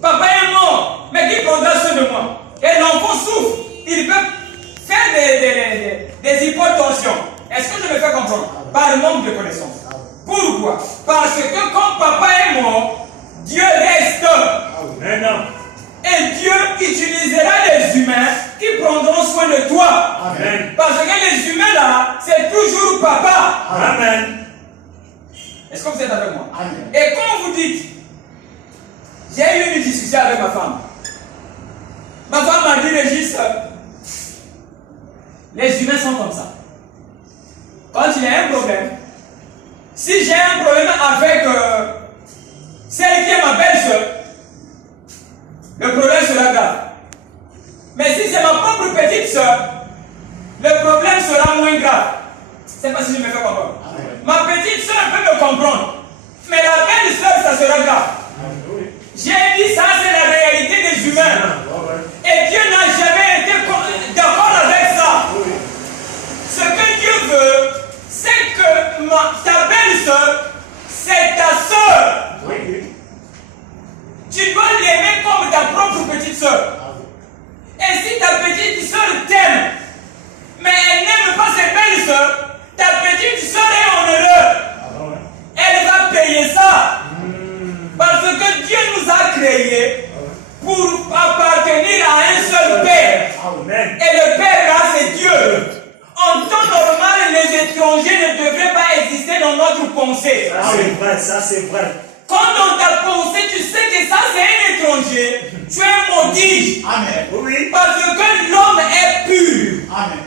Papa est mort, mais qui prendra soin de moi? Et l'enfant souffre. Il peut faire des hypotensions. Est-ce que je me fais comprendre? Par le manque de connaissance. Pourquoi? Parce que quand papa est mort, Dieu reste. Amen. Et Dieu utilisera les humains qui prendront soin de toi. Amen. Parce que les humains là, c'est toujours papa. Amen. Est-ce que vous êtes avec moi? Amen. Et quand vous dites, j'ai eu une discussion avec ma femme. Ma femme m'a dit, Régis, les humains sont comme ça. Quand il y a un problème, si j'ai un problème avec celle qui est ma belle-soeur, le problème sera grave. Mais si c'est ma propre petite soeur, le problème sera moins grave. C'est pas si je me fais comprendre. Ma petite soeur peut me comprendre, mais la belle-soeur, ça sera grave. J'ai dit ça, c'est la réalité des humains. Et Dieu n'a jamais été d'accord avec ça. Ce que Dieu veut, c'est que ta belle-soeur, c'est ta soeur. Tu dois l'aimer comme ta propre petite soeur. Et si ta petite soeur t'aime, mais elle n'aime pas ses belles soeurs, ta petite soeur est en erreur. Elle va payer ça. Parce que Dieu nous a créés pour appartenir à un seul Père. Et le Père là, c'est Dieu. En temps normal, les étrangers ne devraient pas exister dans notre pensée. Ça c'est vrai, ça c'est vrai. Quand dans ta pensée, tu sais que ça c'est un étranger, tu es maudit. Amen. Oui. Parce que l'homme est pur. Amen.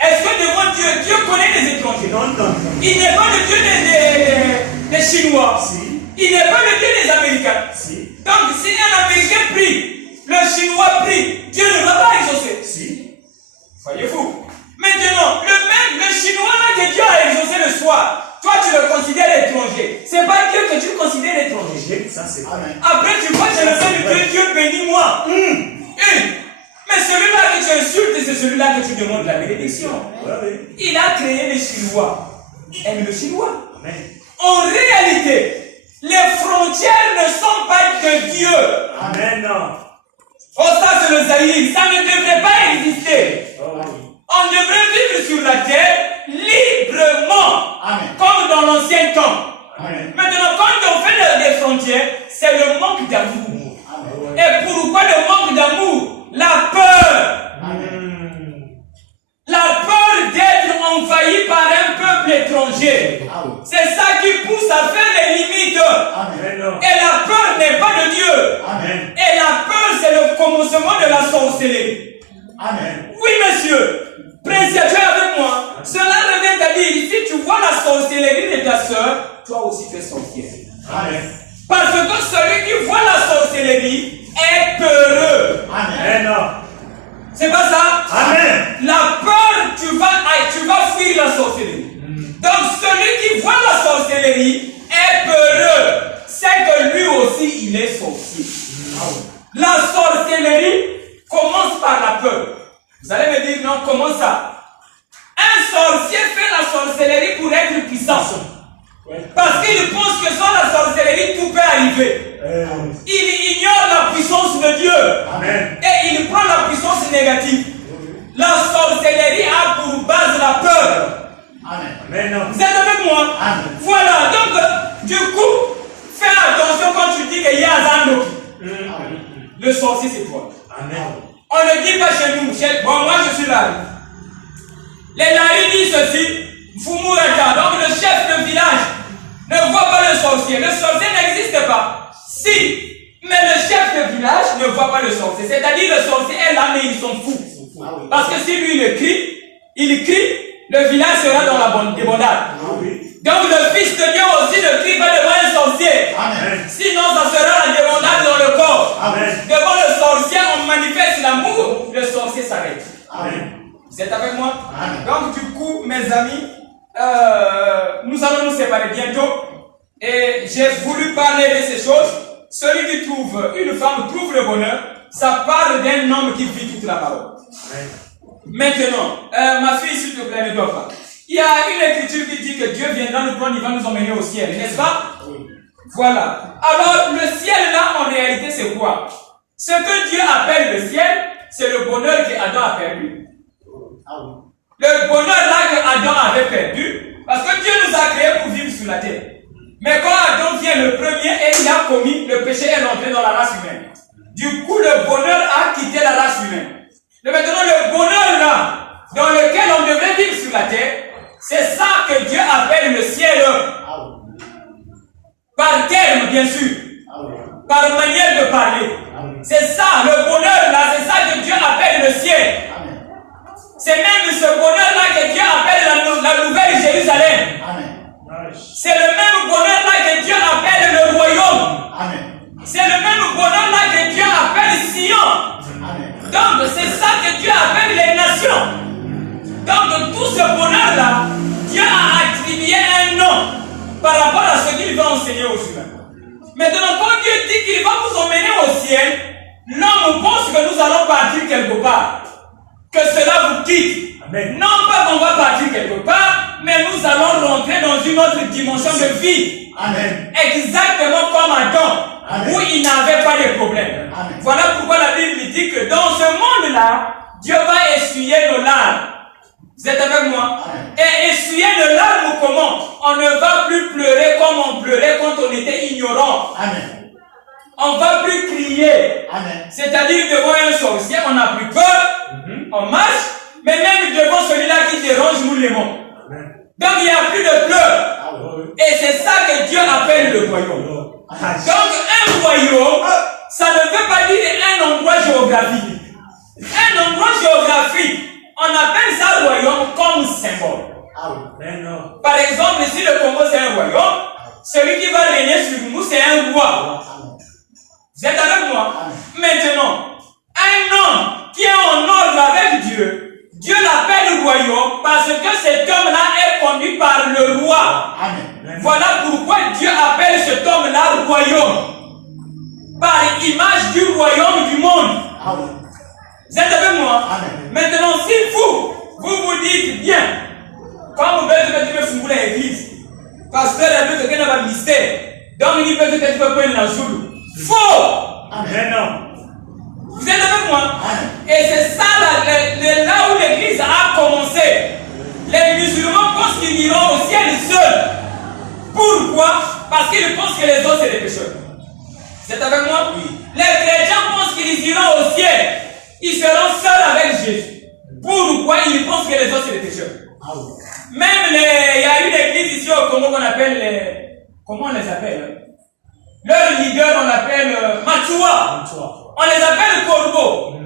Est-ce que devant Dieu, Dieu connaît les étrangers? Non, non. Il n'est pas le Dieu des Chinois. Si. Il n'est pas le Dieu des Américains. Si. Donc si un Américain prie, le Chinois prie, Dieu ne va pas exaucer. Si. Voyez-vous? Maintenant, le Chinois là que Dieu a exaucé le soir, toi tu le considères étranger. C'est pas Dieu que tu considères étranger. Ça c'est vrai. Amen. Après tu vois, je le fais de Dieu, Dieu bénis-moi. Mais celui-là que tu insultes, c'est celui-là que tu demandes la bénédiction. Il a créé les Chinois. Aime le Chinois. Amen. En réalité, les frontières ne sont pas de Dieu. Amen. Oh, ça c'est le Zaïre. Ça ne devrait pas exister. On devrait vivre sur la terre librement. Amen. Comme dans l'ancien temps. Amen. Maintenant, quand on fait des frontières, c'est le manque d'amour. Amen. Et pourquoi le manque d'amour? La peur. Amen. La peur d'être envahi par un peuple étranger. Amen. C'est ça qui pousse à faire les limites. Amen. Et la peur n'est pas de Dieu. Amen. Et la peur, c'est le commencement de la sorcellerie. Amen. Oui, monsieur. Président, tu es avec moi. Cela revient à dire, si tu vois la sorcellerie de ta soeur, toi aussi tu es sorcière. Amen. Parce que celui qui voit la sorcellerie est peureux. Amen. C'est pas ça? Amen. La peur, tu vas fuir la sorcellerie. Donc celui qui voit la sorcellerie est peureux. C'est que lui aussi, il est sorcier. La sorcellerie commence par la peur. Vous allez me dire, non, comment ça? Un sorcier fait la sorcellerie pour être puissant. Parce qu'il pense que sans la sorcellerie, tout peut arriver. Il ignore la puissance de Dieu. Amen. Et il prend la puissance négative. La sorcellerie a pour base la peur. Amen. Vous êtes avec moi? Amen. Voilà, donc, du coup, fais attention quand tu dis qu'il y a Zando. Le sorcier, c'est toi. Amen. On ne dit pas chez nous. Bon, moi, je suis là. Les Laris disent ceci. Fumurata, donc le chef de village, ne voit pas le sorcier. Le sorcier n'existe pas. Si, mais le chef de village ne voit pas le sorcier. C'est-à-dire le sorcier est là, mais ils sont fous. Parce que si lui il crie, le village sera dans la débandade. Donc le Fils de Dieu aussi ne crie pas devant un sorcier. Amen. Sinon ça sera la débandade dans le corps. Amen. Devant le sorcier, on manifeste l'amour, le sorcier s'arrête. Amen. Vous êtes avec moi? Amen. Donc du coup, mes amis, nous allons nous séparer bientôt. Et j'ai voulu parler de ces choses. Celui qui trouve une femme trouve le bonheur. Ça parle d'un homme qui vit toute la parole. Maintenant, ma fille, s'il te plaît, ne doit pas. Il y a une écriture qui dit que Dieu viendra nous prendre, il va nous emmener au ciel, n'est-ce pas? Oui. Voilà. Alors, le ciel là, en réalité, c'est quoi? quoi? Ce que Dieu appelle le ciel, c'est le bonheur qu'Adam a perdu. Le bonheur là que Adam avait perdu, parce que Dieu nous a créés pour vivre sur la terre. Mais quand Adam vient le premier et il a commis, le péché est rentré dans la race humaine. Du coup, le bonheur a quitté la race humaine. Et maintenant, le bonheur là, dans lequel on devrait vivre sur la terre, c'est ça que Dieu appelle le ciel. Par terme, bien sûr. Par manière de parler. C'est ça, le bonheur là, c'est ça que Dieu appelle le ciel. C'est même ce bonheur-là que Dieu appelle la nouvelle Jérusalem. C'est le même bonheur-là que Dieu appelle le royaume. C'est le même bonheur-là que Dieu appelle Sion. Donc c'est ça que Dieu appelle les nations. Donc tout ce bonheur-là, Dieu a attribué un nom par rapport à ce qu'il va enseigner aux humains. Maintenant, quand Dieu dit qu'il va vous emmener au ciel, l'homme pense que nous allons partir quelque part. Que cela vous quitte. Amen. Non pas qu'on va partir quelque part, mais nous allons rentrer dans une autre dimension de vie. Amen. Exactement comme Adam, où il n'avait pas de problème. Amen. Voilà pourquoi la Bible dit que dans ce monde-là, Dieu va essuyer nos larmes. Vous êtes avec moi? Amen. Et essuyer nos larmes comment? On ne va plus pleurer comme on pleurait quand on était ignorant. Amen. On ne va plus crier. C'est-à-dire devant un sorcier, on n'a plus peur. On marche. Mais même devant celui-là qui dérange, nous l'aimons. Donc il n'y a plus de pleurs. Et c'est ça que Dieu appelle le royaume. Donc un royaume, ça ne veut pas dire un endroit géographique. Un endroit géographique, on appelle ça royaume comme symbole. Par exemple, si le Congo c'est un royaume, celui qui va régner sur nous c'est un roi. Vous êtes avec moi? Maintenant, un homme qui est en ordre avec Dieu, Dieu l'appelle royaume parce que cet homme-là est conduit par le roi. Amen. Voilà pourquoi Dieu appelle cet homme-là royaume. Par image du royaume du monde. Amen. Vous êtes avec moi? Amen. Maintenant, si vous dites bien, quand vous voulez l'église, pasteur a vu que quelqu'un va mystère, donc il peut être prendre la joue. Faux! Amen. Vous êtes avec moi? Amen. Et c'est ça là où l'église a commencé. Les musulmans pensent qu'ils iront au ciel seuls. Pourquoi? Parce qu'ils pensent que les autres c'est des pécheurs. Vous êtes avec moi? Oui. Les chrétiens pensent qu'ils iront au ciel. Ils seront seuls avec Jésus. Pourquoi? Ils pensent que les autres c'est des pécheurs. Même il y a une église ici au Congo qu'on appelle les... Comment on les appelle? Leur leader, on l'appelle Machoua. On les appelle Corbeau.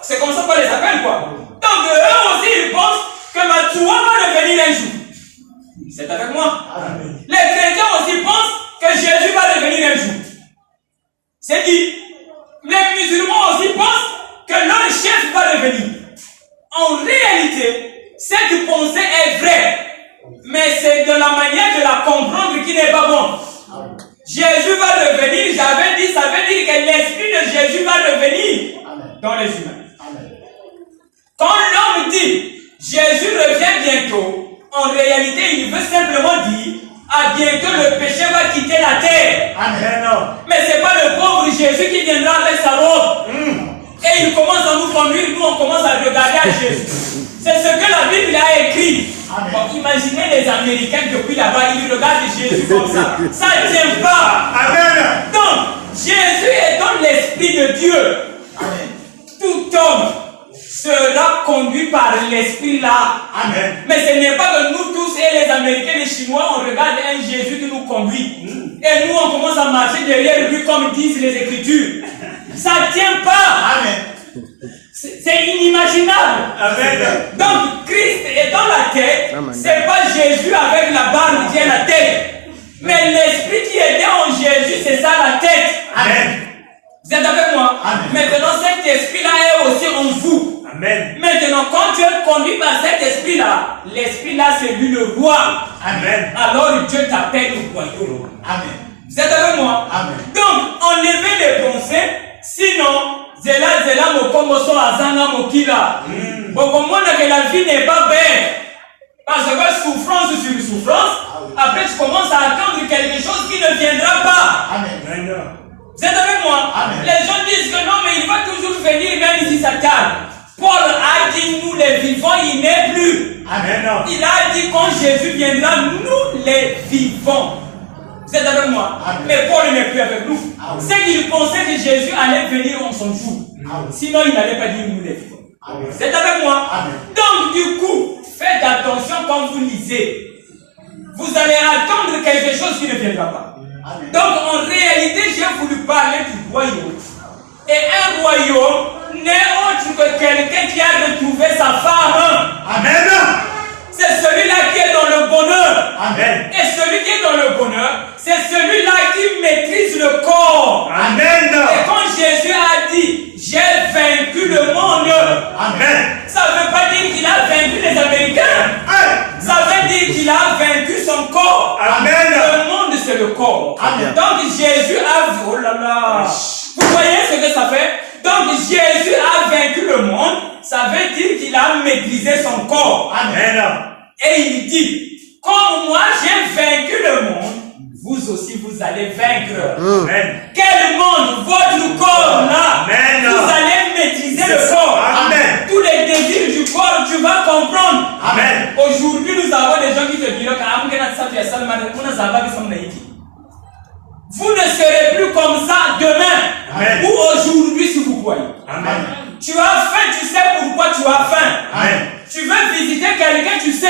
C'est comme ça qu'on les appelle, quoi. Donc, eux aussi, ils pensent que Machoua va revenir un jour. C'est avec moi? Amen. Les chrétiens aussi pensent que Jésus va revenir un jour. C'est dit. Les musulmans aussi pensent que leur chef va revenir. En réalité, cette pensée est vraie. Mais c'est de la manière de la comprendre qui n'est pas bonne. Jésus va revenir, j'avais dit, ça veut dire que l'esprit de Jésus va revenir dans les humains. Quand l'homme dit Jésus revient bientôt, en réalité il veut simplement dire à bientôt le péché va quitter la terre. Amen. Mais ce n'est pas le pauvre Jésus qui viendra avec sa robe. Et il commence à nous conduire, nous on commence à regarder à Jésus. C'est ce que la Bible a écrit. Bon, imaginez les Américains depuis là-bas, ils regardent Jésus comme ça. Ça ne tient pas. Amen. Donc, Jésus est dans l'esprit de Dieu. Amen. Tout homme sera conduit par l'esprit là. Amen. Mais ce n'est pas que nous tous et les Américains, les Chinois, on regarde un Jésus qui nous conduit. Et nous, on commence à marcher derrière lui comme disent les Écritures. Ça ne tient pas. Amen. C'est inimaginable. Amen. Donc Christ est dans la tête. C'est pas Jésus avec la barbe qui est la tête. Mais l'esprit qui était en Jésus, c'est ça la tête. Amen. Vous êtes avec moi? Amen. Maintenant cet esprit-là est aussi en vous. Amen. Maintenant quand tu es conduit par cet esprit-là, l'esprit-là c'est lui le roi. Amen. Alors Dieu t'appelle au royaume. Amen. Vous êtes avec moi? Amen. Donc enlevez les pensées, sinon Zela mokombo so azanga mokila. Bokomona que la vie n'est pas belle. Parce que souffrance sur souffrance, après tu commences à attendre quelque chose qui ne viendra pas. Amen. Vous êtes avec moi? Amen. Les gens disent que non, mais il va toujours venir même si ça tarde. Paul a dit, nous les vivants, il n'est plus. Amen. Il a dit, quand Jésus viendra, nous les vivons. Vous êtes avec moi? Amen. Mais Paul n'est plus avec nous. Amen. C'est qu'il pensait que Jésus allait venir en son jour. Amen. Sinon, il n'allait pas dire, nous les vivons. Amen. Vous êtes avec moi? Amen. Donc, du coup, faites attention quand vous lisez. Vous allez attendre quelque chose qui ne viendra pas. Amen. Donc, en réalité, j'ai voulu parler du royaume. Et un royaume n'est autre que quelqu'un qui a retrouvé sa femme. Amen. C'est celui-là qui est dans le bonheur. Amen. Et celui qui est dans le bonheur, c'est celui-là qui maîtrise le corps. Amen. Et quand Jésus a dit, j'ai vaincu le monde, Amen. ça ne veut pas dire qu'il a vaincu les Américains. Ça veut dire qu'il a vaincu son corps. Amen. Le monde, c'est le corps. Amen. Donc Jésus a... Oh là là. Vous voyez ce que ça fait? Donc Jésus a vaincu le monde. Ça veut dire qu'il a maîtrisé son corps. Amen. Et il dit, comme moi j'ai vaincu le monde, vous aussi vous allez vaincre. Amen. Quel monde? Votre corps là. Amen. Vous allez maîtriser le corps. Amen. Tous les désirs du corps, tu vas comprendre. Amen. Aujourd'hui, nous avons des gens qui te diront vous ne serez plus comme ça demain. Amen. Ou aujourd'hui si vous croyez. Amen. Tu as faim, tu sais pourquoi tu as faim. Amen. Tu veux visiter quelqu'un, tu sais.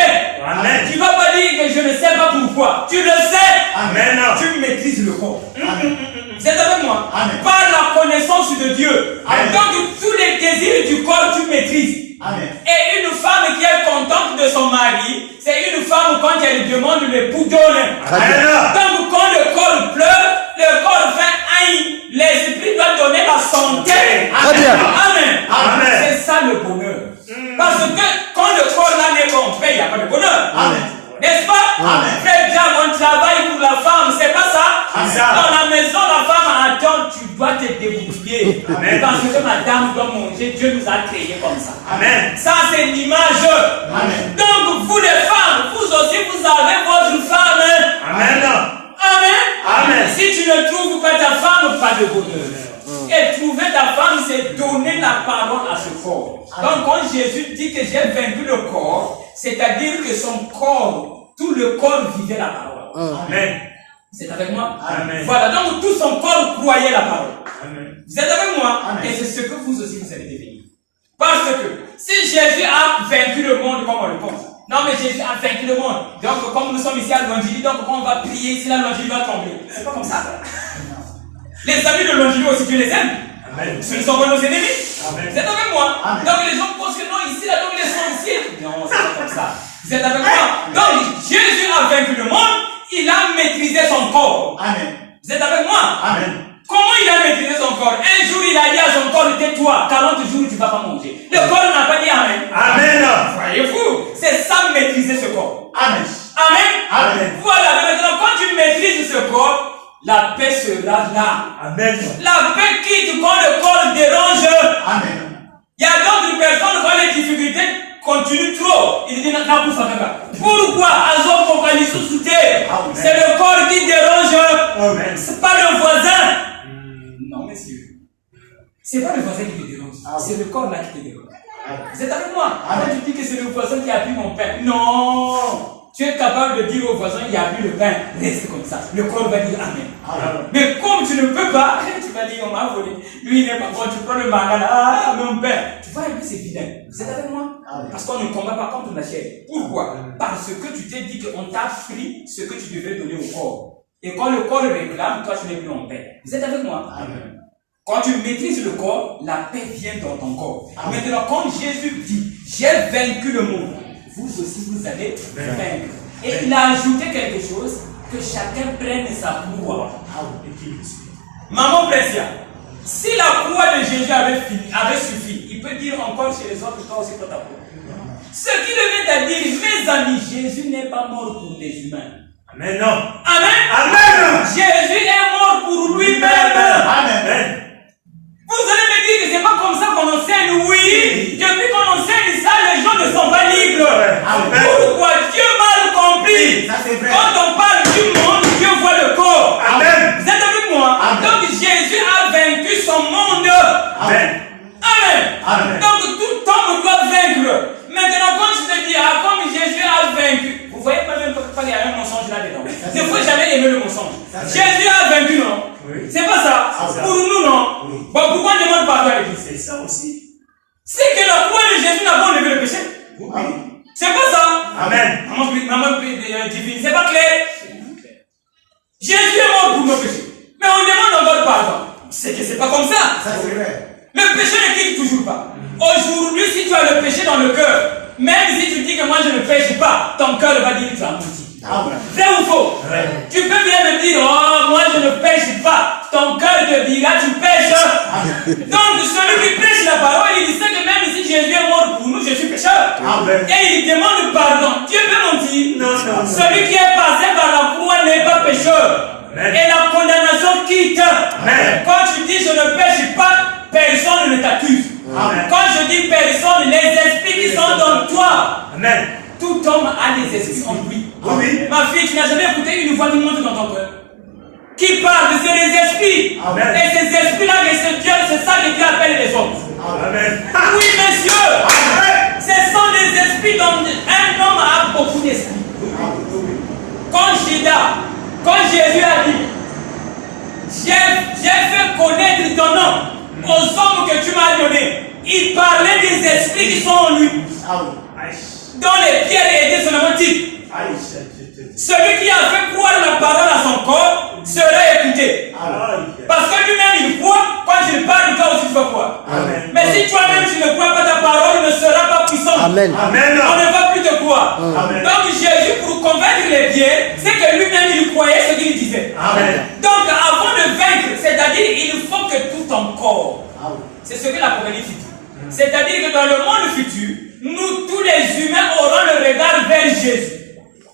Amen. Tu ne vas pas dire que je ne sais pas pourquoi. Tu le sais. Amen. Tu maîtrises le corps. Amen. Vous êtes avec moi? Amen. Par la connaissance de Dieu. Amen. Donc tous les désirs du corps, tu maîtrises. Amen. Et une femme qui est contente de son mari, c'est une femme quand elle demande le donne. Amen. Donc quand le corps pleure, le corps fait aïe, l'esprit doit donner la santé. Très bien. Amen. Amen. C'est ça le bonheur. Parce que quand le corps là n'est pas en paix, il n'y a pas de bonheur. Amen. N'est-ce pas? Amen. Frère Jacques, on travaille pour la femme, c'est pas ça? C'est ça. Dans la maison, la femme attend, tu dois te débrouiller. Amen. Parce que madame doit manger, Dieu nous a créés comme ça. Amen. Ça, c'est l'image. Amen. Donc, vous les femmes, vous aussi, vous avez votre femme. Amen. Amen. Amen. Si tu ne trouves pas ta femme, pas de bonheur. Et trouver ta femme, c'est donner la parole à ce corps. Donc, quand Jésus dit que j'ai vaincu le corps, c'est-à-dire que son corps, tout le corps vivait la parole. Amen. C'est avec moi? Amen. Voilà, donc tout son corps croyait la parole. Amen. Vous êtes avec moi? Amen. Et c'est ce que vous aussi vous allez devenir. Parce que si Jésus a vaincu le monde, comme on le pense. Non, mais Jésus a vaincu le monde. Donc, comme nous sommes ici à l'Angélie, donc on va prier si la l'Angélie va tomber. C'est pas comme ça. Les amis de l'Angélie aussi, Dieu les aime. Amen. Ce ne sont pas nos ennemis. Amen. Vous êtes avec moi? Amen. Donc les gens pensent que non, ici, là, donc les sorciers. Non, c'est pas comme ça. Vous êtes avec moi? Donc Jésus a vaincu le monde, il a maîtrisé son corps. Amen. Vous êtes avec moi? Amen. Comment il a maîtrisé son corps? Un jour, il a dit à son corps, tais-toi, 40 jours, tu ne vas pas manger. Le corps n'a pas dit Amen. Amen. Voyez-vous? C'est ça, maîtriser ce corps. Amen. Amen. Amen. Voilà, maintenant, quand tu maîtrises ce corps, la paix sera là. Amen. La paix quitte quand le corps dérange. Amen. Il y a d'autres personnes quand les difficultés continuent trop. Ils disent pourquoi c'est le corps qui dérange. Amen. C'est pas le voisin. Non, messieurs. C'est pas le voisin qui te dérange. C'est le corps là qui te dérange. Vous êtes avec moi? Quand tu dis que c'est le voisin qui a pris mon pain. Non. Tu es capable de dire au voisin, il a pris le pain, reste comme ça. Le corps va dire Amen. Amen. Mais comme tu ne peux pas, tu vas dire, on m'a volé. Lui, il n'est pas bon, tu prends le manga, ah, mon père. Tu vois un peu, c'est vilain. Vous êtes avec moi? Amen. Parce qu'on ne combat pas contre la chair. Pourquoi? Parce que tu t'es dit qu'on t'a pris ce que tu devais donner au corps. Et quand le corps réclame, toi, tu n'es plus en paix. Vous êtes avec moi? Amen. Quand tu maîtrises le corps, la paix vient dans ton corps. Amen. Maintenant, quand Jésus dit, j'ai vaincu le monde, vous aussi, vous allez vaincre. Et il a ajouté quelque chose, que chacun prenne sa croix. Maman Bressia, si la croix de Jésus avait suffi, il peut dire encore chez les autres, toi aussi, prends ta croix. Ce qui devait à dire, mes amis, Jésus n'est pas mort pour les humains. Amen. Non. Amen. Amen. Jésus est mort pour lui-même. Amen. Vous allez me dire que c'est pas comme ça qu'on enseigne, oui. Depuis qu'on enseigne ça, les gens ne sont pas libres. Amen. Pourquoi? Dieu m'a compris. Ça, c'est vrai. Quand on parle du monde, Dieu voit le corps. Amen. Vous êtes avec moi? Amen. Donc Jésus Amen. Amen. Amen. Donc tout homme doit vaincre. Maintenant, quand je te dis, comme Jésus a vaincu, vous voyez pas même pas qu'il y a un mensonge là-dedans. Il ne faut jamais aimer le mensonge. Jésus a vaincu, non? Oui. C'est pas ça. Pour nous, non? Oui. Bon, pourquoi on demande pardon à l'Église? C'est ça aussi. C'est que la croix de Jésus n'a pas enlevé le péché. Oui. C'est pas ça. Amen. Maman divine, c'est pas clair. Jésus est mort pour nos péchés. Mais on demande encore pardon. C'est que c'est pas comme ça. Ça, c'est vrai. Le péché ne quitte toujours pas. Aujourd'hui, si tu as le péché dans le cœur, même si tu dis que moi je ne pêche pas, ton cœur va dire que tu as menti. Amen. Vrai ou faux? Ouais. Tu peux bien me dire, oh, moi je ne pêche pas. Ton cœur te dira, tu pêches. Donc, celui qui prêche la parole, il sait que même si Jésus est mort pour nous, je suis pécheur. Amen. Et il demande pardon. Dieu peut mentir. Non. Celui qui est passé par la croix n'est pas pécheur. Amen. Et la condamnation quitte. Amen. Quand tu dis je ne pêche pas, personne ne t'accuse. Amen. Quand je dis personne, les esprits qui sont dans toi. Amen. Tout homme a des esprits en lui. Oui. Ma fille, tu n'as jamais écouté une voix qui monte dans ton cœur. Qui parle, c'est les esprits. Amen. Et ces esprits-là, c'est ça que Dieu appelle les hommes. Amen. Oui, messieurs. Amen. Ce sont des esprits dont un homme a beaucoup d'esprits. Quand Jésus a dit, j'ai fait connaître ton nom aux hommes que tu m'as donnés, il parlait des esprits qui sont en lui, dont les pierres étaient seulement types. Celui qui a fait croire la parole à son corps sera écouté. Parce que lui-même il croit, quand il parle, toi aussi tu vas croire. Amen. Mais si toi-même tu ne crois pas ta parole, il ne sera pas puissant. Amen. Amen. On ne va plus te croire. Amen. Donc Jésus, pour convaincre les biens, c'est que lui-même il croyait ce qu'il disait. Amen. Donc avant de vaincre, c'est-à-dire il faut que tout ton corps, c'est ce que l'Apocalypse dit. C'est-à-dire que dans le monde futur, nous tous les humains aurons le regard vers Jésus.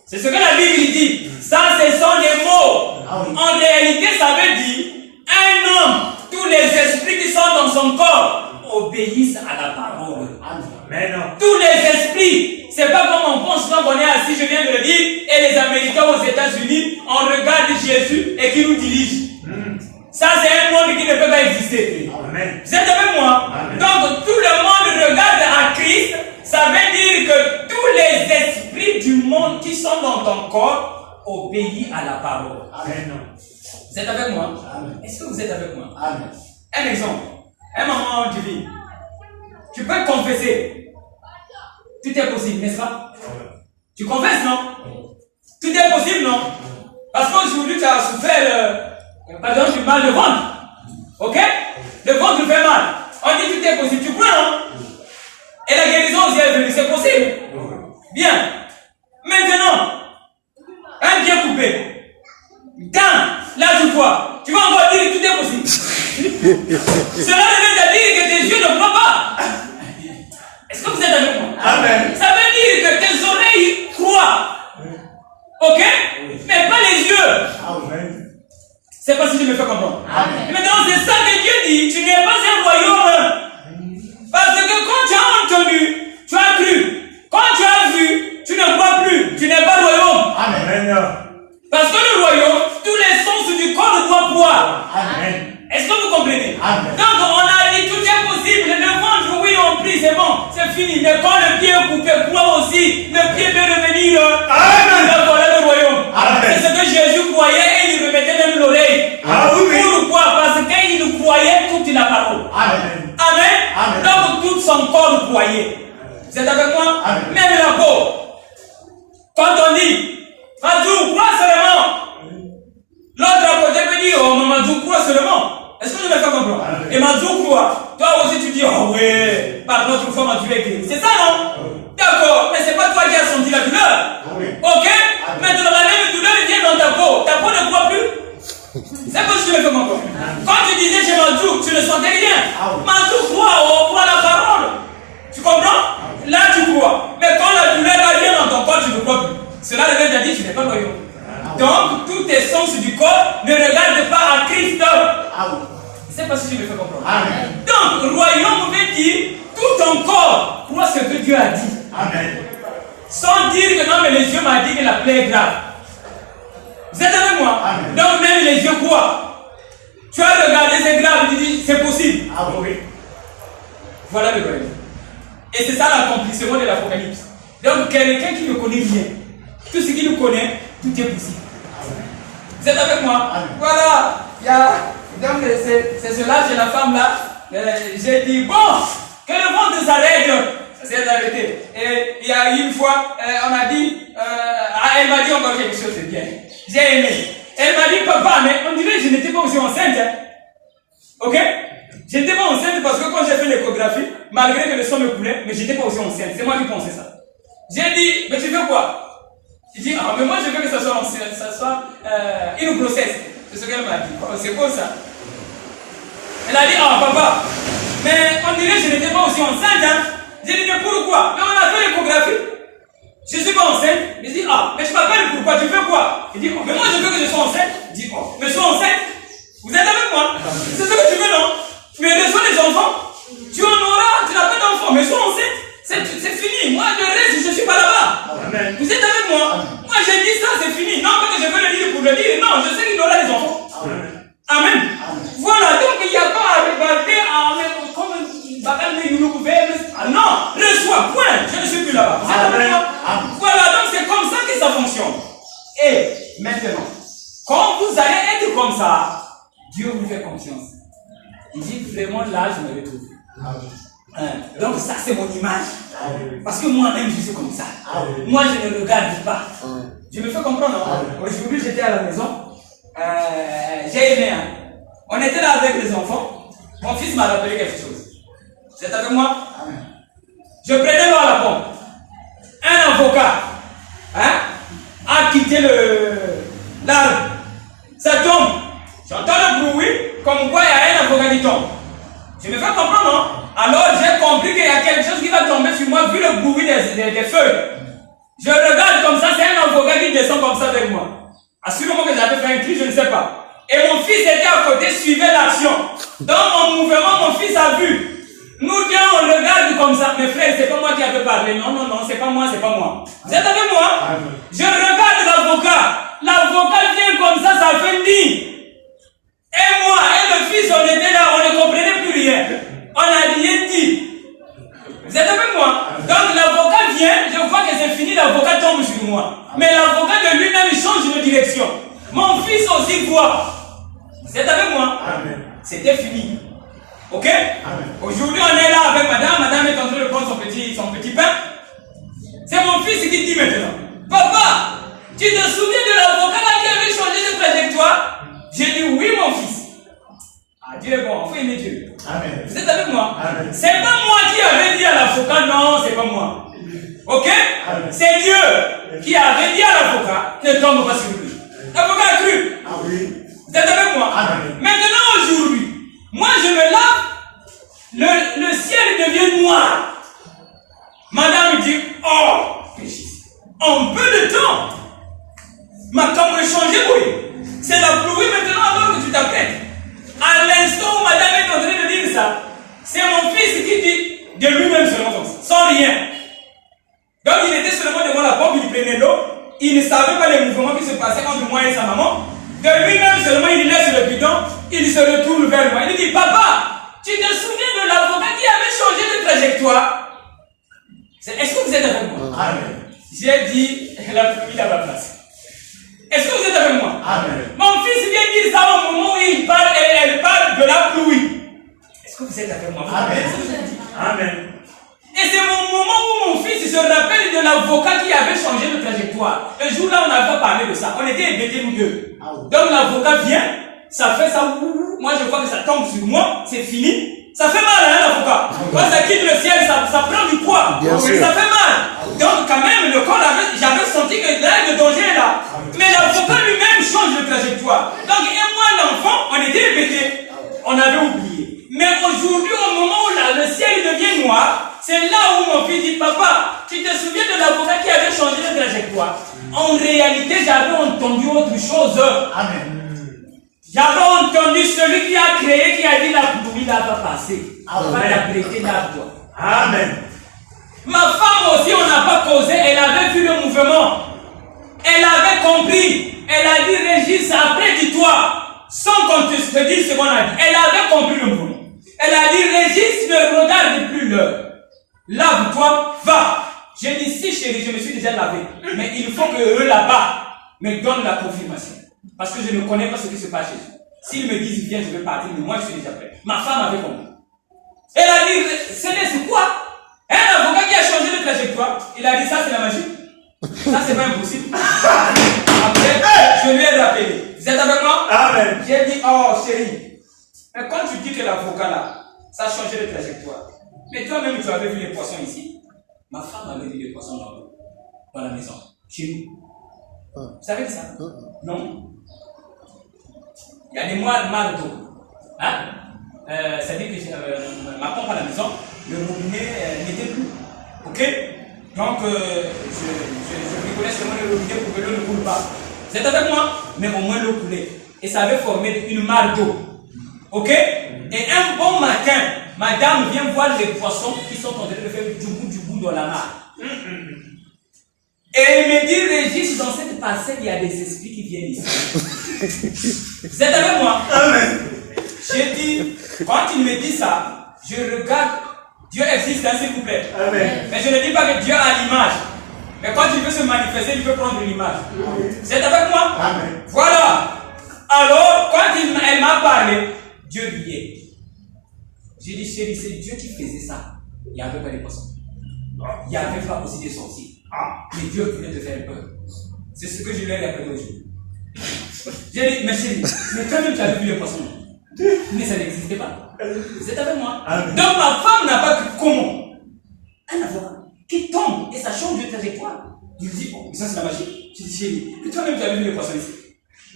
C'est ce que la Bible dit. Ça, ce sont des mots. En réalité, ça veut dire un homme, tous les esprits qui sont dans son corps obéissent à la parole. Amen. Tous les esprits, c'est pas comme on pense quand on est assis, je viens de le dire, et les Américains aux États-Unis, on regarde Jésus et qui nous dirige. Ça, c'est un monde qui ne peut pas exister. Amen. Vous êtes avec moi? Amen. Donc, tout le monde regarde à Christ. Ça veut dire que tous les esprits du monde qui sont dans ton corps obéissent à la parole. Amen. Vous êtes avec moi? Amen. Est-ce que vous êtes avec moi? Amen. Un exemple. Un moment divin. Tu peux confesser. Tout est possible, n'est-ce pas? Tu confesses, non? Tout est possible, non? Parce qu'aujourd'hui, tu as souffert, par exemple, du mal de ventre. Ok? Le ventre fait mal. On dit tout est possible. Tu crois, non? Et la guérison aussi est venue. C'est possible. Bien. Maintenant, un pied coupé. Là, tu crois. Tu vas encore dire que tout est possible. Cela veut dire que tes yeux ne croient pas. Est-ce que vous êtes avec moi? Amen. Ça veut dire que tes oreilles croient. Ok? Mais pas les yeux. Amen. C'est pas si je me fais comprendre. Amen. Et maintenant, c'est ça que Dieu dit. Tu n'es pas un royaume. Parce que quand tu as entendu, tu as cru. Quand tu as vu, tu ne crois plus. Tu n'es pas royaume. Amen. Parce que le royaume, tous les sens du corps doivent croire. Amen. Est-ce que vous comprenez? Amen. Donc on a dit tout est possible. Le ventre, oui, on prie, c'est bon, c'est fini. Mais quand le pied est coupé, crois aussi. Le pied peut revenir. Amen. Donc voilà le royaume. Amen. C'est ce que Jésus croyait et il remettait même l'oreille. Ah oui. Pourquoi? Parce qu'il croyait toute la parole. Amen. Amen. Amen. Donc tout son corps croyait. Vous êtes avec moi? Amen. Même la peau. Quand on dit, Madou, crois seulement. L'autre à côté peut dire, oh, Madou, crois seulement. Est-ce que je me fais comprendre? Amen. Et Madou croit. Toi aussi tu dis, oh ouais, par notre foi, Madou est guéri. C'est ça, non? D'accord, mais c'est pas toi qui as senti la douleur. Oui. Ok? Amen. Maintenant, la même douleur vient dans ta peau. Ta peau ne croit plus. C'est pas si tu me fais comprendre. Quand tu disais chez Madou, tu ne sentais rien. Ah oui. Madou croit, on croit la parole. Tu comprends? Là, tu crois. Mais quand la douleur vient dans ton corps, tu ne crois plus. Cela revient à dire, tu n'es pas royaume. Donc, tous tes sens du corps ne regardent pas à Christ. C'est pas si tu me fais comprendre. Amen. Donc, royaume veut dire, tout ton corps croit ce que Dieu a dit. Amen. Sans dire que non, mais les yeux m'ont dit que la plaie est grave. Vous êtes avec moi? Amen. Donc, même les yeux croient. Tu as regardé, c'est grave, tu dis, c'est possible. Oui. Voilà le problème. Et c'est ça l'accomplissement de l'Apocalypse. Donc, quelqu'un qui ne connaît rien, tout ce qu'il connaît, tout est possible. Vous êtes avec moi? Voilà. Donc, c'est cela chez la femme là. J'ai dit, bon, que le monde s'arrête. Ça s'est arrêté. Et il y a une fois, on a dit, elle m'a dit encore quelque chose de bien. J'ai aimé. Elle m'a dit, papa, mais on dirait que je n'étais pas aussi enceinte. Hein. Ok? Je n'étais pas enceinte parce que quand j'ai fait l'échographie, malgré que le sang me coulait, mais je n'étais pas aussi enceinte. C'est moi qui pensais ça. J'ai dit, mais tu veux quoi? Il dit, ah, mais moi je veux que ça soit une grossesse. C'est ce qu'elle m'a dit. Oh, c'est beau ça. Elle a dit, ah, papa, mais on dirait que je n'étais pas aussi enceinte. Hein. J'ai dit, mais pourquoi? Mais on a fait l'échographie. Je ne suis pas enceinte. Il dit, ah, mais je m'appelle pourquoi? Tu veux quoi? Il dit, oh, mais moi je veux que je sois enceinte. Il dit, oh, mais je suis enceinte. Vous êtes avec moi? C'est ce que tu veux, non? Tu reçois des enfants. Tu en auras, tu n'as pas d'enfants, mais je suis enceinte. C'est fini. Moi, je reste, je ne suis pas là-bas. Vous êtes avec moi? Moi, j'ai dit ça, c'est fini. Non pas que je veux le dire pour le dire. Non, je sais qu'il aura des enfants. Amen. Voilà, donc il n'y a pas à regarder comme non, reçois, point. Je ne suis plus là-bas. Vous êtes avec moi? Voilà, donc c'est comme ça que ça fonctionne. Et maintenant, quand vous allez être comme ça, Dieu vous fait confiance. Il dit vraiment là, je me retrouve. Donc ça c'est mon image. Parce que moi-même je suis comme ça. Moi je ne regarde pas. Je me fais comprendre. Aujourd'hui j'étais à la maison. J'ai aimé. On était là avec les enfants. Mon fils m'a rappelé quelque chose. Vous êtes avec moi? Je prenais l'eau à la pompe. Un avocat a quitté l'arbre. Ça tombe. J'entends le bruit comme quoi il y a un avocat qui tombe. Je me fais comprendre, non? Alors j'ai compris qu'il y a quelque chose qui va tomber sur moi vu le bruit des feuilles. Je regarde comme ça, c'est un avocat qui descend comme ça avec moi. Assurément que j'avais fait un cri, je ne sais pas. Et mon fils était à côté, suivait l'action. Dans mon mouvement, mon fils a vu. Nous deux, on regarde comme ça. Mes frères, c'est pas moi qui avais parlé. Non, non, non, c'est pas moi, c'est pas moi. Vous êtes avec moi? Je regarde l'avocat. L'avocat vient comme ça fait ni. Et moi et le fils, on était là, on ne comprenait plus rien. On n'a rien dit. Vous êtes avec moi? Donc l'avocat vient, je vois que c'est fini, l'avocat tombe sur moi. Mais l'avocat de lui-même change de direction. Mon fils aussi voit. Vous êtes avec moi? C'était fini. Ok? Aujourd'hui, on est là avec madame. Madame est en train de prendre son petit pain. C'est mon fils qui dit maintenant, papa, tu te souviens de l'avocat là qui avait changé de trajectoire? J'ai dit oui, mon fils. Ah, Dieu est bon, il faut aimer Dieu. Amen. Vous êtes avec moi? C'est pas moi qui avais dit à l'avocat, non, c'est pas moi. Ok? C'est Dieu qui avait dit à l'avocat, ne tombe pas sur lui. L'avocat a cru. Vous êtes avec moi? Maintenant, aujourd'hui, moi je me lave, le ciel devient noir. Madame me dit, oh, en peu de temps, ma cambre est changée, oui. C'est la pluie maintenant alors que tu t'apprêtes. À l'instant où madame est en train de dire ça, c'est mon fils qui dit de lui-même seulement comme ça, sans rien. Donc il était seulement devant la pompe, il prenait l'eau, il ne savait pas les mouvements qui se passaient entre moi et sa maman. De lui-même seulement, il laisse le bidon, il se retourne vers moi. Il dit, papa, tu te souviens de l'avocat qui avait changé de trajectoire? Est-ce que vous êtes avec moi? J'ai dit, la pluie à ma place. Est-ce que vous êtes avec moi? Mon fils vient dire ça au moment où il parle et elle parle de la pluie. Est-ce que vous êtes avec moi? Amen. Et c'est au moment où mon fils se rappelle de l'avocat qui avait changé de trajectoire. Le jour-là, on n'a pas parlé de ça. On était hébétés nous deux. Donc l'avocat vient, ça fait ça. Moi, je vois que ça tombe sur moi, c'est fini. Ça fait mal, hein, l'avocat? Quand ça quitte le ciel, ça prend du poids. Ça fait mal. Donc, quand même, le corps j'avais senti que là, le danger est là. Mais l'avocat lui-même change de trajectoire. Donc, et moi, l'enfant, on était hébétés. On avait oublié. Mais aujourd'hui, au moment où le ciel devient noir, c'est là où mon fils dit, papa, tu te souviens de l'avocat qui avait changé de trajectoire? En réalité, j'avais entendu autre chose. J'avais entendu celui qui a créé, qui a dit la pluie là va passer. Va la prêter l'arbre. Amen. Ma femme aussi, on n'a pas causé, elle avait vu le mouvement. Elle avait compris. Elle a dit, Régis, après dis-toi, sans qu'on te dise ce qu'on a dit. Elle avait compris le mouvement. Elle a dit, Régis, ne regarde plus l'heure. Lave-toi, va. J'ai dit, si chérie, je me suis déjà lavé. Mais il faut que eux là-bas me donnent la confirmation. Parce que je ne connais pas ce qui se passe chez eux. S'ils me disent, viens, je vais partir, mais moi je suis déjà prêt. Ma femme avait compris. Elle a dit, c'est quoi? Un avocat qui a changé de trajectoire. Il a dit, ça c'est la magie. Ça c'est pas impossible. Après, je lui ai rappelé. Vous êtes avec moi? Amen. J'ai dit, oh chérie, mais quand tu dis que l'avocat là, ça a changé de trajectoire, mais toi-même tu avais vu les poissons ici. Ma femme avait vu les poissons dans la maison, chez nous. Vous savez ça? Non? Il y a des mois d'eau. Hein? C'est-à-dire que ma pompe à la maison, le robinet n'était plus. Ok? Donc, je rigolais seulement le robinet pour que l'eau ne coule pas. Vous êtes avec moi? Mais au moins l'eau coulait. Et ça avait formé une mare d'eau. Ok? Et un bon matin, madame vient voir les poissons qui sont en train de faire du bout dans la mare. Et elle me dit, Régis, dans cette parcelle, il y a des esprits qui viennent ici. Vous êtes avec moi? Amen. J'ai dit, quand il me dit ça, je regarde, Dieu existe, hein, s'il vous plaît. Amen. Mais je ne dis pas que Dieu a l'image. Mais quand il veut se manifester, il peut prendre l'image. Vous êtes avec moi? Amen. Voilà. Alors, quand elle m'a parlé, Dieu riait. J'ai dit, chérie, c'est Dieu qui faisait ça. Il n'y avait pas de poissons. Il n'y avait pas aussi des sorciers. Mais Dieu voulait te faire peur. C'est ce que je lui ai appris aujourd'hui. J'ai dit, mais chérie, mais toi-même tu as vu les poissons. Mais ça n'existait pas. Vous êtes avec moi? Amen. Donc ma femme n'a pas cru comment? Un avocat qui tombe et ça change de trajectoire. Il dit, oh, mais ça c'est la magie. J'ai dit, chérie, mais toi-même tu as vu les poissons ici.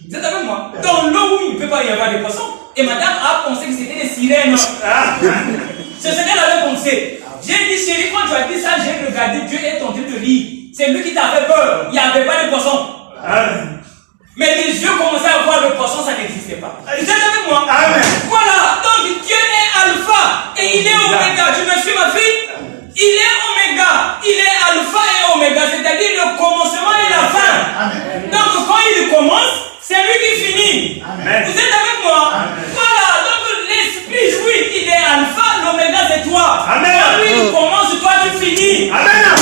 Vous êtes avec moi? Dans l'eau où il ne peut pas y avoir des poissons. Et madame a pensé que c'était des sirènes. C'est ce qu'elle avait pensé. J'ai dit, chérie, quand tu as dit ça, j'ai regardé, Dieu est en train de rire. C'est lui qui t'a fait peur. Il n'y avait pas de poissons. Amen. Mais les yeux commençaient à voir le poisson, ça n'existait pas. Vous êtes avec moi? Amen. Voilà, donc Dieu est alpha et il est oméga. Tu me suis, ma fille? Il est oméga. Il est alpha et oméga, c'est-à-dire le commencement et la fin. Amen. Donc quand il commence, c'est lui qui finit. Amen. Vous êtes avec moi? Amen. Voilà, donc l'esprit jouit, il est alpha, l'oméga c'est toi. Amen. Quand lui il commence, toi tu finis. Amen.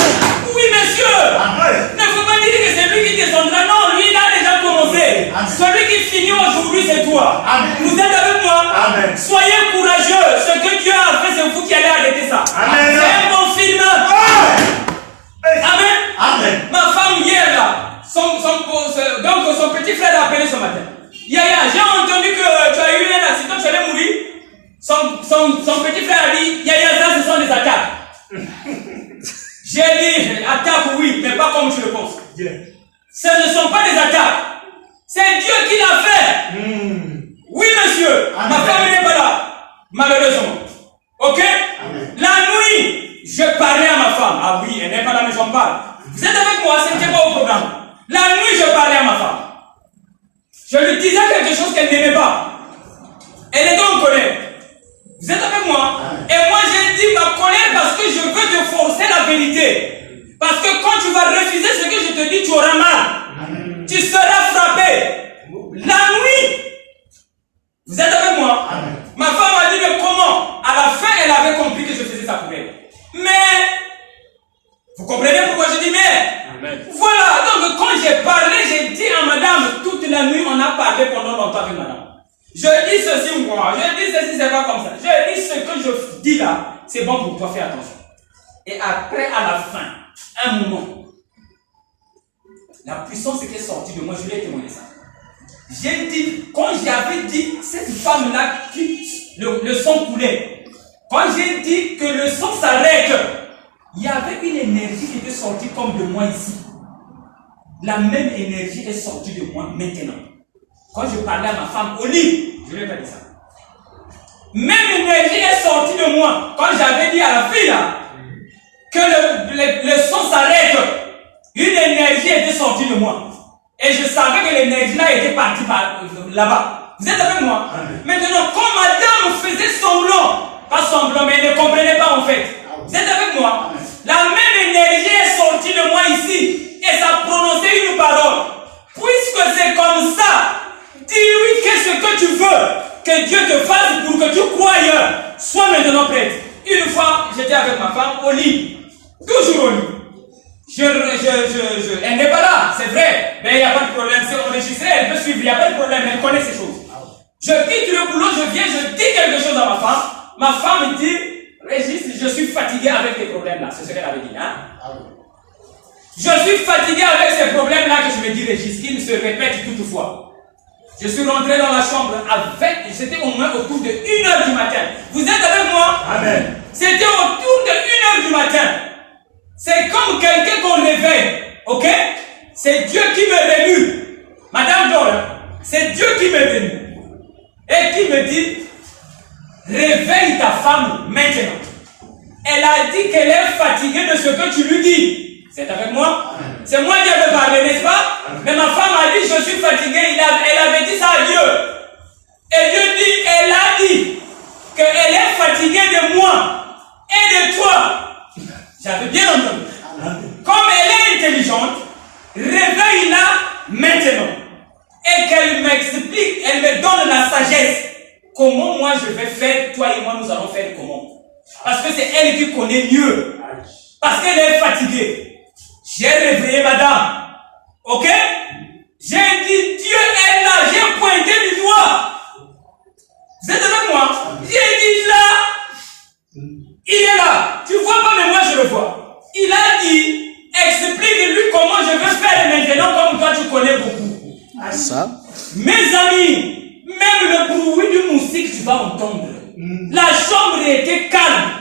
Oui, monsieur. Amen. Ne faut pas dire que c'est lui qui descendra. Non, lui il a déjà commencé. Amen. Celui qui finit aujourd'hui, c'est toi. Amen. Vous êtes avec moi? Amen. Soyez courageux. Ce que Dieu a fait, c'est vous qui allez arrêter ça. Amen. C'est un bon film. Amen. Amen. Ma femme hier là, donc son petit frère a appelé ce matin. Yaya, j'ai entendu que tu as eu un accident, tu allais mourir. Son petit frère a dit, Yaya, ça ce sont des attaques. J'ai dit, attaques oui, mais pas comme tu le penses. Ce ne sont pas des attaques. C'est Dieu qui l'a fait. Oui, monsieur. Amen. Ma femme n'est pas là. Malheureusement. Ok? Amen. La nuit, je parlais à ma femme. Ah oui, elle n'est pas là, mais j'en parle. Vous êtes avec moi, ce n'était pas au programme. La nuit, je parlais à ma femme. Je lui disais quelque chose qu'elle n'aimait pas. Elle était en colère. Vous êtes avec moi? Amen. Et moi, j'ai dit ma colère parce que je veux te forcer la vérité. Parce que quand tu vas refuser ce que je te dis, tu auras mal. Amen. Tu seras frappé. La nuit. Vous êtes avec moi? Amen. Ma femme a dit, mais comment? À la fin, elle avait compris que je faisais ça pour elle. Mais, vous comprenez pourquoi je dis mais? Amen. Voilà, donc quand j'ai parlé, j'ai dit à madame, toute la nuit, on a parlé pendant longtemps avec madame. Je dis ceci, moi, je dis ceci, c'est pas comme ça. Je dis ce que je dis là, c'est bon pour toi, fais attention. Et après, à la fin, un moment, la puissance qui est sortie de moi, je lui ai témoigné ça. J'ai dit, quand j'avais dit, cette femme-là, le sang coulait. Quand j'ai dit que le sang s'arrête, il y avait une énergie qui était sortie comme de moi ici. La même énergie est sortie de moi maintenant. Quand je parlais à ma femme au lit, je ne lui ai pas dit ça. Même énergie est sortie de moi. Quand j'avais dit à la fille là, que le sang s'arrête, une énergie était sortie de moi. Et je savais que l'énergie là était partie là-bas. Vous êtes avec moi? Amen. Maintenant, quand madame faisait semblant, pas semblant, mais elle ne comprenait pas en fait. Vous êtes avec moi? Amen. La même énergie est sortie de moi ici. Et ça prononçait une parole. Puisque c'est comme ça, dis-lui qu'est-ce que tu veux que Dieu te fasse pour que tu croies. maintenant prête. Une fois, j'étais avec ma femme au lit. Toujours au lit. Elle n'est pas là, c'est vrai. Mais il n'y a pas de problème. C'est enregistré, elle peut suivre. Il n'y a pas de problème. Elle connaît ces choses. Je quitte le boulot, je viens, je dis quelque chose à ma femme. Ma femme me dit, Régis, je suis fatigué avec tes problèmes-là. C'est ce qu'elle avait dit. Hein? Je suis fatigué avec ces problèmes-là que je me dis, Régis, qui se répètent toutefois. Je suis rentré dans la chambre avec, c'était au moins autour de 1h du matin. Vous êtes avec moi? Amen. C'était autour de 1h du matin. C'est comme quelqu'un qu'on réveille. Ok? C'est Dieu qui me remue. Madame Dora, c'est Dieu qui me remue. Et qui me dit, réveille ta femme maintenant. Elle a dit qu'elle est fatiguée de ce que tu lui dis. C'est avec moi? C'est moi qui avais parlé, n'est-ce pas? Mais ma femme a dit, je suis fatiguée. Elle avait dit ça à Dieu. Et Dieu dit, elle a dit qu'elle est fatiguée de moi et de toi. J'avais bien entendu. Comme elle est intelligente, réveille-la maintenant. Et qu'elle m'explique, elle me donne la sagesse. Comment moi je vais faire, toi et moi nous allons faire comment? Parce que c'est elle qui connaît mieux. Parce qu'elle est fatiguée. J'ai réveillé madame. Ok? J'ai dit, Dieu est là. J'ai pointé du doigt. Vous êtes avec moi? J'ai dit là. Il est là. Tu vois pas, mais moi je le vois. Il a dit, explique-lui comment je vais faire maintenant comme toi tu connais beaucoup. Ça? Mes amis, même le bruit du moustique tu vas entendre. La chambre était calme.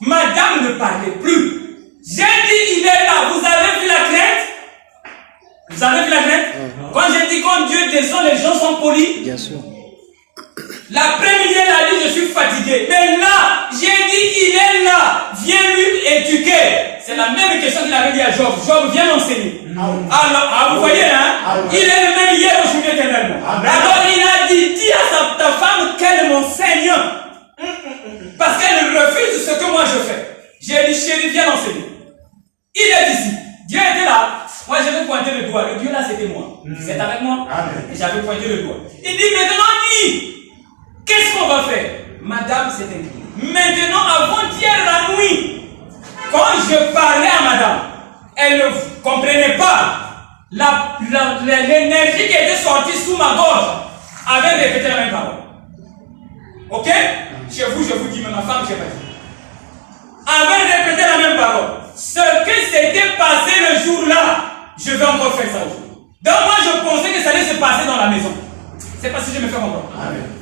Madame ne parlait plus. J'ai dit, il est là. Vous avez vu la crainte? Vous avez vu la crainte? Quand j'ai dit, quand Dieu descend, les gens sont polis. Bien sûr. L'après-midi, elle a dit, je suis fatigué. Mais là, j'ai dit, il est là. Viens lui éduquer. C'est la même question qu'il avait dit à Job. Job, viens m'enseigner. Alors, vous voyez, hein? Il est le même hier, aujourd'hui, éternellement. Alors, il a dit, dis à ta femme qu'elle m'enseigne. Parce qu'elle refuse ce que moi je fais. J'ai dit, chérie, viens l'enseigner. Il est ici. Dieu était là. Moi, j'avais pointé le doigt. Le Dieu là, c'était moi. C'est avec moi. Et j'avais pointé le doigt. Il dit, maintenant, dis. Qu'est-ce qu'on va faire? Madame s'est inclinée. Maintenant, avant-hier la nuit, quand je parlais à madame, elle ne comprenait pas l'énergie qui était sortie sous ma gorge avait répété la même parole. Ok? Chez vous, je vous dis, mais ma femme, je n'ai pas dit. Avait répété la même parole. Ce que s'était passé le jour-là, je vais encore faire ça aujourd'hui. Donc moi, je pensais que ça allait se passer dans la maison. C'est parce que je me fais comprendre.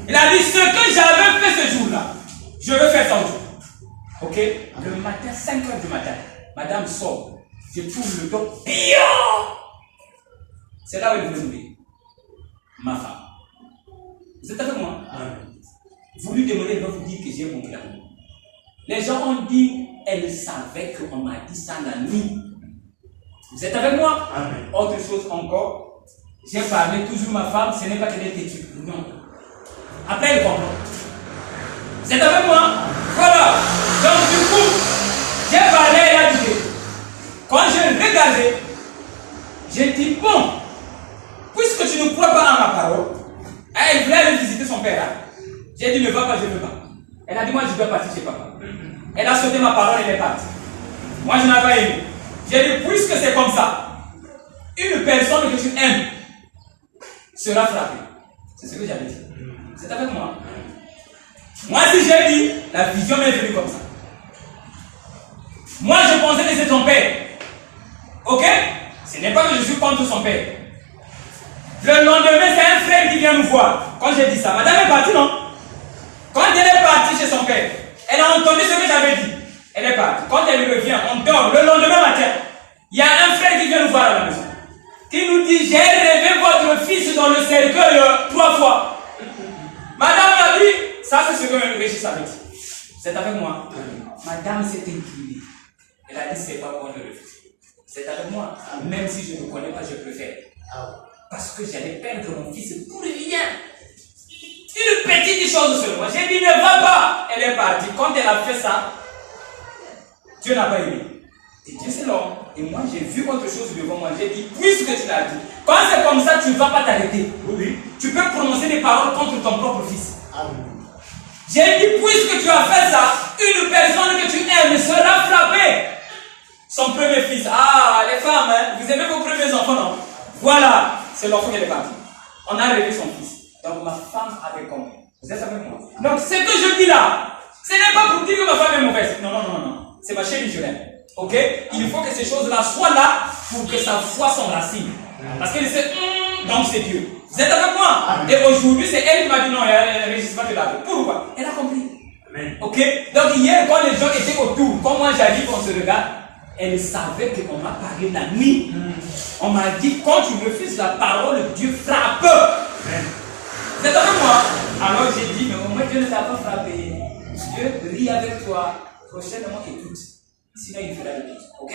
Il a dit, ce que j'avais fait ce jour-là, je vais faire ça aujourd'hui. Ok? Le matin, 5h du matin, madame sort. Je trouve le dos. C'est là où elle voulait mourir. Ma femme. Vous êtes avec moi? Vous lui demandez, elle va vous dire que j'ai compris la nuit. Les gens ont dit, elle savait qu'on m'a dit ça la nuit. Vous êtes avec moi? Autre chose encore. J'ai parlé toujours ma femme, ce n'est pas qu'elle est têtue. Non. Après, elle comprend. Vous êtes avec moi? Voilà. Donc, du coup, j'ai parlé, elle a dit. Quand je regardais, j'ai dit, bon, puisque tu ne crois pas en ma parole, elle voulait aller visiter son père. Hein? J'ai dit, ne va pas, je ne veux pas. Elle a dit, moi, je vais partir chez papa. Elle a sauté ma parole, elle est partie. Moi, je n'ai pas aimé. J'ai dit, puisque c'est comme ça, une personne que tu aimes sera frappée. C'est ce que j'avais dit. C'est avec moi. Moi, si j'ai dit, la vision m'est venue comme ça. Moi, je pensais que c'est ton père. Ok? Ce n'est pas que je suis contre son père. Le lendemain, c'est un frère qui vient nous voir. Quand j'ai dit ça, madame est partie, non? Quand elle est partie chez son père, elle a entendu ce que j'avais dit. Elle est partie. Quand elle revient, on dort. Le lendemain matin, il y a un frère qui vient nous voir à la maison. Qui nous dit, j'ai rêvé votre fils dans le cercueil 3 fois. Madame a dit, ça c'est ce que le Régis avait dit. C'est avec moi. Madame s'est inclinée. Elle a dit, c'est pas moi le refus. C'est avec moi. Même si je ne connais pas, je préfère. Parce que j'allais perdre mon fils pour rien. Une petite chose seulement. J'ai dit, ne va pas. Elle est partie. Quand elle a fait ça, Dieu n'a pas aimé. Et Dieu c'est l'homme. Et moi j'ai vu autre chose devant moi. J'ai dit, puisque tu l'as dit, quand c'est comme ça, tu ne vas pas t'arrêter. Oui. Tu peux prononcer des paroles contre ton propre fils. J'ai dit, puisque tu as fait ça, une personne que tu aimes sera frappée. Son premier fils. Ah, les femmes, hein, vous aimez vos premiers enfants, non? Voilà, c'est l'enfant qui est parti. On a rêvé son fils. Donc ma femme avait compris. Vous êtes avec moi? Donc ce que je dis là, ce n'est pas pour dire que ma femme est mauvaise. Non, non, non, non. C'est ma chérie, je l'aime. Ok? Il faut que ces choses-là soient là pour que sa foi s'enracine. Parce qu'elle sait, donc c'est Dieu. Vous êtes avec moi? Amen. Et aujourd'hui, c'est elle qui m'a dit non, elle ne résiste pas de la vie. Pourquoi? Elle a compris. Amen. Ok? Donc hier, quand les gens étaient autour, quand moi j'arrive, on se regarde, elle savait qu'on m'a parlé la nuit. On m'a dit, quand tu refuses la parole, Dieu frappe. Amen. Vous êtes avec moi? Alors j'ai dit, mais au moins Dieu ne t'a pas frappé. Dieu rit avec toi. Prochainement, écoute. Sinon, il fera le pire. Ok?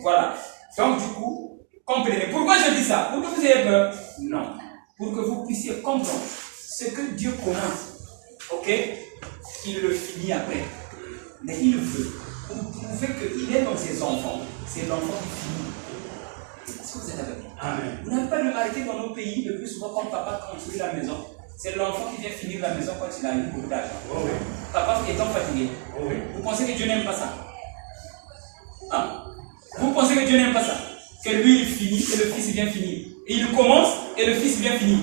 Voilà. Donc, du coup, comprenez. Pourquoi je dis ça? Pour que vous ayez peur? Non. Pour que vous puissiez comprendre ce que Dieu commence. Ok? Il le finit après. Mais il veut. Pour prouver qu'il est dans ses enfants. C'est l'enfant qui finit. Est-ce que vous êtes avec moi? Amen. Vous n'avez pas remarqué dans nos pays, le plus souvent, quand papa construit la maison, c'est l'enfant qui vient finir la maison quand il a eu beaucoup d'argent. Oh oui. Papa étant fatigué. Oh oui. Vous pensez que Dieu n'aime pas ça? Ah. Vous pensez que Dieu n'aime pas ça? Que lui il finit et le fils vient finir. Et il commence et le fils vient finir.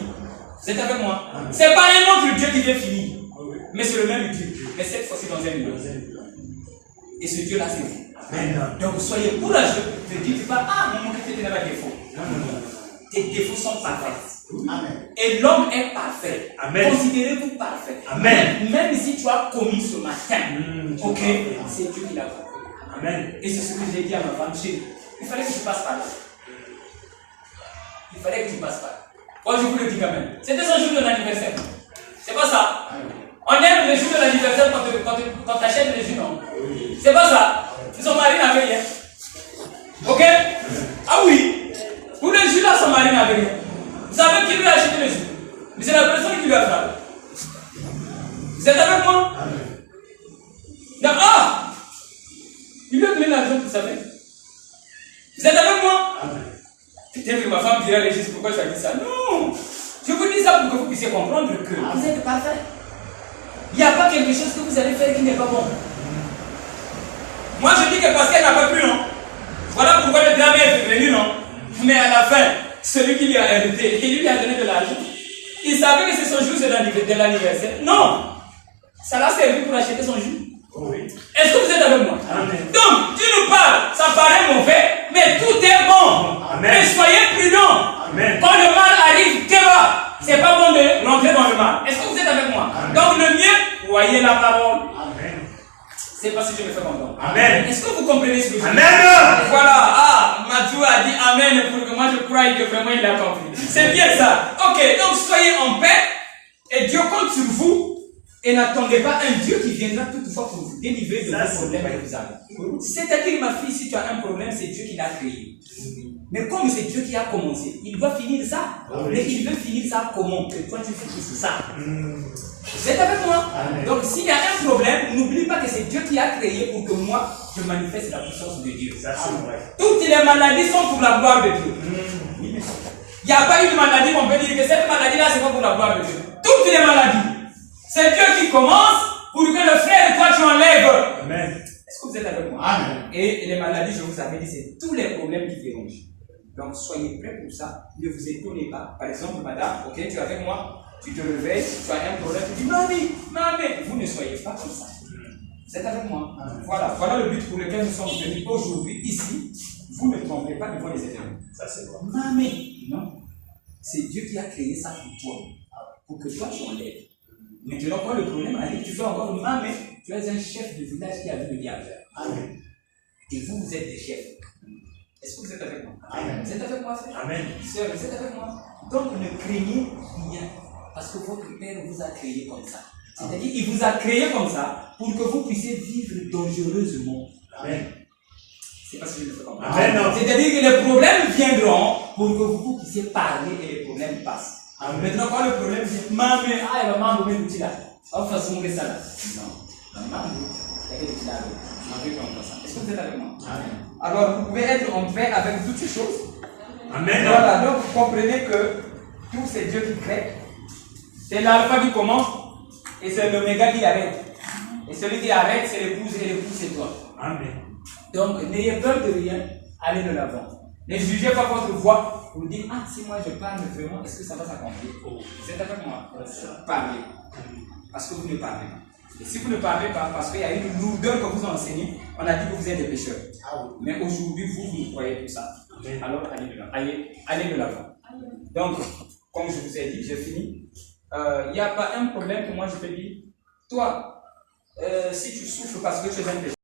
Vous êtes avec moi? C'est pas un autre Dieu qui vient finir. Oh oui. Mais c'est le même Dieu. Mais cette fois-ci dans un lieu. Et ce Dieu-là c'est vous. Donc soyez courageux de dire pas, ah mon Dieu n'a pas de défaut. Non, non, non. Tes défauts sont parfaits. Amen. Et l'homme est parfait. Amen. Considérez-vous parfait. Amen. Même si tu as commis ce matin, ok, c'est Dieu qui l'a fait. Amen. Et c'est ce que j'ai dit à ma femme, chérie. Il fallait que tu passes par là. Il fallait que tu passes par là. Moi je vous le dis quand même. C'était son jour de l'anniversaire. C'est pas ça. On aime le jour de l'anniversaire quand tu achètes les jus, non? C'est pas ça. Son mari n'avait rien. Ok? Ah oui. Pour le jus là, son mari n'avait rien. Vous savez qui lui a acheté le jus? Mais c'est la personne qui lui a frappé. Vous êtes avec moi? Non, ah! Il lui a donné l'argent pour sa fête. Vous êtes avec moi? Peut-être que ma femme dirait à Régis, pourquoi tu as dit ça? Non! Je vous dis ça pour que vous puissiez comprendre que vous êtes parfait. Il n'y a pas quelque chose que vous allez faire qui n'est pas bon. Moi je dis que parce qu'elle n'a pas pu, non? Voilà pourquoi le drame est venu, non? Mais à la fin, celui qui lui a hérité, qui lui a donné de l'argent, il savait que c'est son jour de l'anniversaire. Non! Ça l'a servi pour acheter son jus. Oui. Est-ce que vous êtes avec moi? Amen. Donc, tu nous parles, ça paraît mauvais, mais tout est bon. Amen. Mais soyez prudents. Amen. Quand le mal arrive, que va? C'est pas bon de rentrer dans le mal. Est-ce que vous êtes avec moi? Amen. Donc, le mieux, voyez la parole. Amen. C'est pas si je me fais comprendre. Amen. Est-ce que vous comprenez ce que je dis? Amen. Voilà. Ah, Mathieu a dit Amen pour que moi je croie que vraiment il a compris. C'est bien ça. Ok, donc soyez en paix et Dieu compte sur vous. Et n'attendez pas un Dieu qui viendra toutefois pour vous délivrer de vos problèmes que vous avez. C'est-à-dire, ma fille, si tu as un problème, c'est Dieu qui l'a créé. Mais comme c'est Dieu qui a commencé, il doit finir ça. Mais il veut finir ça comment? Que toi tu fais ça. Vous êtes avec moi? Donc s'il y a un problème, n'oublie pas que c'est Dieu qui a créé pour que moi, je manifeste la puissance de Dieu. Ça, c'est vrai. Toutes les maladies sont pour la gloire de Dieu. Il n'y a pas une maladie qu'on peut dire que cette maladie-là, c'est pas pour la gloire de Dieu. Toutes les maladies. C'est Dieu qui commence pour que le frère et toi tu enlèves. Amen. Est-ce que vous êtes avec moi? Amen. Et les maladies, je vous avais dit, c'est tous les problèmes qui dérangent. Donc soyez prêts pour ça. Ne vous étonnez pas. Par exemple, madame, ok, tu es avec moi, tu te réveilles, tu as un problème, tu dis mamie, mamie. Vous ne soyez pas comme ça. Vous êtes avec moi? Amen. Voilà le but pour lequel nous sommes venus aujourd'hui ici. Vous ne trompez pas devant les éternels. Ça c'est vrai. Mamie, non. C'est Dieu qui a créé ça pour toi. Pour que toi tu enlèves. Maintenant, quand le problème arrive, tu fais encore mal, mais tu es un chef de village qui a vu le diable. Amen. Et vous, vous êtes des chefs. Est-ce que vous êtes avec moi? Amen. Vous êtes avec moi, frère? Amen. Sœur, vous êtes avec moi? Donc, ne craignez rien. Parce que votre Père vous a créé comme ça. C'est-à-dire, il vous a créé comme ça pour que vous puissiez vivre dangereusement. Amen. C'est pas ce que je veux comprendre. Amen. C'est-à-dire que les problèmes viendront pour que vous puissiez parler et les problèmes passent. Amen. Maintenant, quand le problème vient, maman, elle va m'enlever l'outil là. On fait son ça là. Non, maman, il y a quelque chose là. Est-ce que vous êtes avec moi? Amen. Alors, vous pouvez être en paix avec toutes ces choses. Amen. Voilà, donc vous comprenez que tout c'est Dieu qui crée. C'est l'alpha qui commence Et c'est l'oméga qui arrête. Et celui qui arrête, c'est l'épouse, et l'épouse, c'est toi. Amen. Donc, n'ayez peur de rien, allez de l'avant. Ne jugez pas votre voix pour dire, ah, si moi je parle vraiment, est-ce que ça va s'accomplir? C'est avec moi. Parlez. Parce que vous ne parlez pas. Et si vous ne parlez pas, parce qu'il y a une lourdeur que vous enseignez, on a dit que vous êtes des pécheurs. Mais aujourd'hui, vous croyez tout ça. Alors, allez de l'avant. Donc, comme je vous ai dit, j'ai fini. Il n'y a pas un problème que moi je peux dire. Toi, si tu souffres parce que tu es un pécheur,